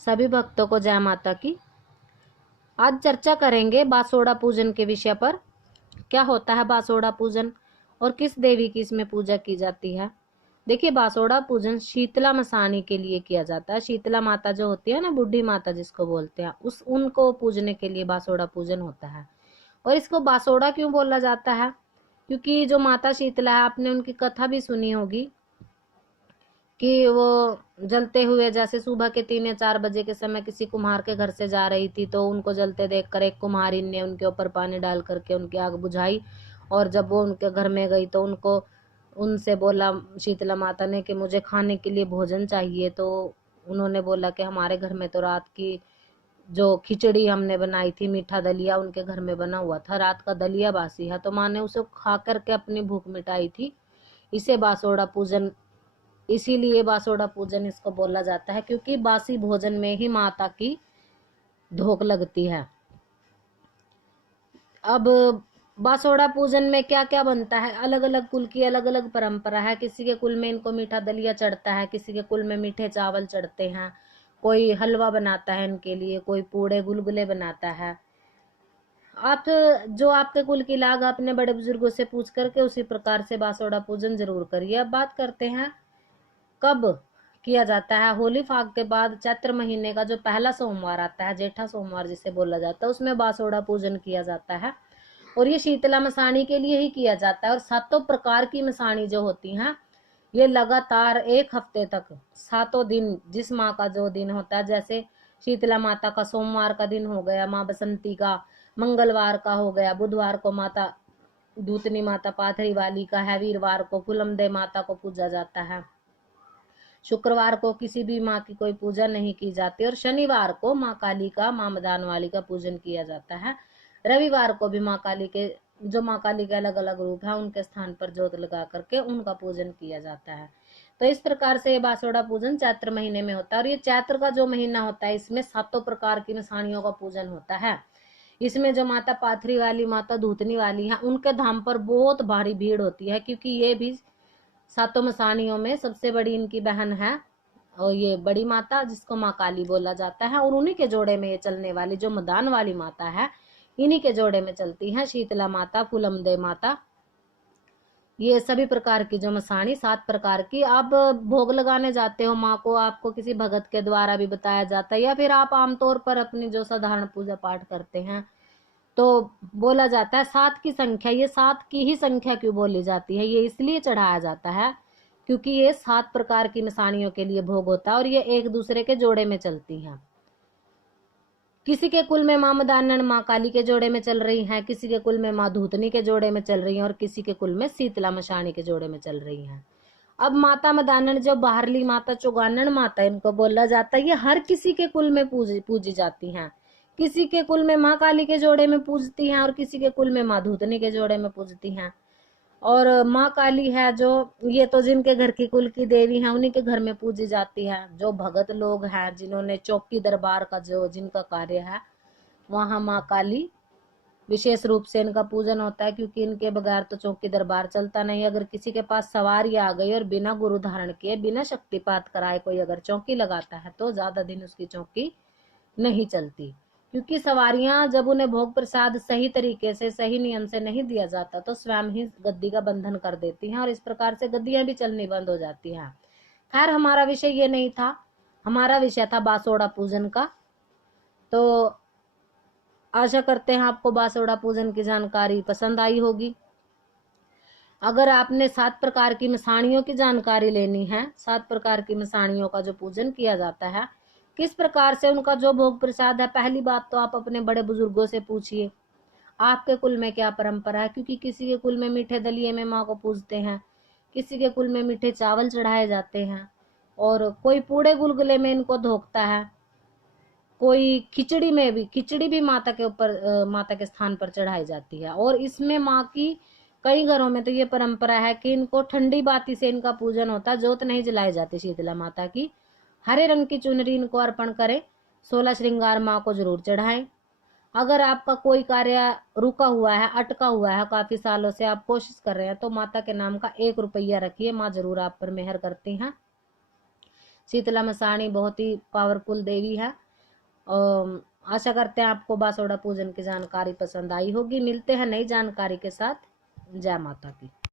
सभी भक्तों को जय माता की। आज चर्चा करेंगे बासोड़ा पूजन के विषय पर। क्या होता है बासोड़ा पूजन और किस देवी की इसमें पूजा की जाती है। देखिए, बासोड़ा पूजन शीतला मसानी के लिए किया जाता है। शीतला माता जो होती है ना, बुढ़ी माता जिसको बोलते हैं, उनको पूजने के लिए बासोड़ा पूजन होता है। और इसको बासोड़ा क्यों बोला जाता है? क्योंकि जो माता शीतला है, आपने उनकी कथा भी सुनी होगी कि वो जलते हुए, जैसे सुबह के 3 या 4 बजे के समय किसी कुम्हार के घर से जा रही थी, तो उनको जलते देखकर एक कुम्हारिन ने उनके ऊपर पानी डाल करके उनकी आग बुझाई। और जब वो उनके घर में गई तो उनसे बोला शीतला माता ने कि मुझे खाने के लिए भोजन चाहिए। तो उन्होंने बोला कि हमारे घर में तो रात की जो खिचड़ी हमने बनाई थी, मीठा दलिया उनके घर में बना हुआ था, रात का दलिया बासी है। तो माँ ने उसे खा करके अपनी भूख मिटाई थी। इसे बासोड़ा पूजन, इसीलिए बासोड़ा पूजन इसको बोला जाता है, क्योंकि बासी भोजन में ही माता की धोख लगती है। अब बासोड़ा पूजन में क्या क्या बनता है? अलग अलग कुल की अलग अलग परंपरा है। किसी के कुल में इनको मीठा दलिया चढ़ता है, किसी के कुल में मीठे चावल चढ़ते हैं, कोई हलवा बनाता है इनके लिए, कोई पूड़े गुलगुले बनाता है। आप जो आपके कुल की लाग अपने बड़े बुजुर्गों से पूछ करके उसी प्रकार से बासोड़ा पूजन जरूर करिए। अब बात करते हैं कब किया जाता है। होली फाग के बाद चैत्र महीने का जो पहला सोमवार आता है, जेठा सोमवार जिसे बोला जाता है, उसमें बासोड़ा पूजन किया जाता है। और ये शीतला मसानी के लिए ही किया जाता है। और 7 प्रकार की मसानी जो होती हैं, ये लगातार 1 हफ्ते तक 7 दिन, जिस माँ का जो दिन होता है, जैसे शीतला माता का सोमवार का दिन हो गया, माँ बसंती का मंगलवार का हो गया, बुधवार को माता दूतनी माता पाथरी वाली का है, वीरवार को फुलमदे माता को पूजा जाता है, शुक्रवार को किसी भी माँ की कोई पूजा नहीं की जाती, और शनिवार को माँ काली का, माँ मदान वाली का पूजन किया जाता है। रविवार को भी माँ काली के, जो माँ काली के अलग अलग रूप है, उनके स्थान पर जोत लगा करके उनका पूजन किया जाता है। तो इस प्रकार से ये बासोड़ा पूजन चैत्र महीने में होता है। और ये चैत्र का जो महीना होता है, इसमें 7 प्रकार की मसानियों का पूजन होता है। इसमें जो माता पाथरी वाली, माता धूतनी वाली है, उनके धाम पर बहुत भारी भीड़ होती है, क्योंकि ये भी 7 मसानियों में सबसे बड़ी इनकी बहन है, और ये बड़ी माता जिसको माँ काली बोला जाता है। और उन्हीं के जोड़े में ये चलने वाली जो मदान वाली माता है, इन्हीं के जोड़े में चलती है शीतला माता, फुलमदे माता। ये सभी प्रकार की जो मसानी 7 प्रकार की, आप भोग लगाने जाते हो माँ को, आपको किसी भगत के द्वारा भी बताया जाता है, या फिर आप आमतौर पर अपनी जो साधारण पूजा पाठ करते हैं, तो बोला जाता है 7 की संख्या। ये 7 की ही संख्या क्यों बोली जाती है? ये इसलिए चढ़ाया जाता है क्योंकि ये 7 प्रकार की मसानियों के लिए भोग होता है, और ये एक दूसरे के जोड़े में चलती हैं। किसी के कुल में माँ मदानन माँ काली के जोड़े में चल रही हैं, किसी के कुल में माँ धूतनी के जोड़े में चल रही हैं, और किसी के कुल में शीतला मशानी के जोड़े में चल रही हैं। अब माता मदानन जो बाहरली माता, चौगानन माता इनको बोला जाता है, ये हर किसी के कुल में पूजी जाती हैं। किसी के कुल में माँ काली के जोड़े में पूजती हैं, और किसी के कुल में माँ धूतनी के जोड़े में पूजती हैं। और माँ काली है जो, ये तो जिनके घर की कुल की देवी है, उन्हीं के घर में पूजी जाती है। जो भगत लोग हैं, जिन्होंने चौकी दरबार का जो जिनका कार्य है, वहां माँ काली विशेष रूप से इनका पूजन होता है, क्योंकि इनके बगैर तो चौकी दरबार चलता नहीं। अगर किसी के पास सवारी आ गई और बिना गुरु धारण किए, बिना शक्तिपात कराए कोई अगर चौकी लगाता है, तो ज्यादा दिन उसकी चौकी नहीं चलती। क्योंकि सवारियां जब उन्हें भोग प्रसाद सही तरीके से, सही नियम से नहीं दिया जाता, तो स्वयं ही गद्दी का बंधन कर देती हैं, और इस प्रकार से गद्दियां भी चलनी बंद हो जाती हैं। खैर, हमारा विषय ये नहीं था, हमारा विषय था बासोड़ा पूजन का। तो आशा करते हैं आपको बासोड़ा पूजन की जानकारी पसंद आई होगी। अगर आपने 7 प्रकार की मसानियों की जानकारी लेनी है, 7 प्रकार की मसानियों का जो पूजन किया जाता है, किस प्रकार से उनका जो भोग प्रसाद है, पहली बात तो आप अपने बड़े बुजुर्गों से पूछिए आपके कुल में क्या परंपरा है। क्योंकि किसी के कुल में मीठे दलिये में माँ को पूजते हैं, किसी के कुल में मीठे चावल चढ़ाए जाते हैं, और कोई पूड़े गुलगुले में इनको धोखता है, कोई खिचड़ी भी माता के ऊपर, माता के स्थान पर चढ़ाई जाती है। और इसमें माँ की, कई घरों में तो ये परंपरा है कि इनको ठंडी बाती से इनका पूजन होता है, जोत नहीं जलाई जाती शीतला माता की। हरे रंग की चुनरी इनको अर्पण करें, 16 श्रृंगार माँ को जरूर चढ़ाएं। अगर आपका कोई कार्य रुका हुआ है, अटका हुआ है, काफी सालों से आप कोशिश कर रहे हैं, तो माता के नाम का 1 रुपया रखिए, माँ जरूर आप पर मेहर करती हैं। शीतला मसाणी बहुत ही पावरफुल देवी है। आशा करते हैं आपको बासोड़ा पूजन की जानकारी पसंद आई होगी। मिलते हैं नई जानकारी के साथ। जय माता की।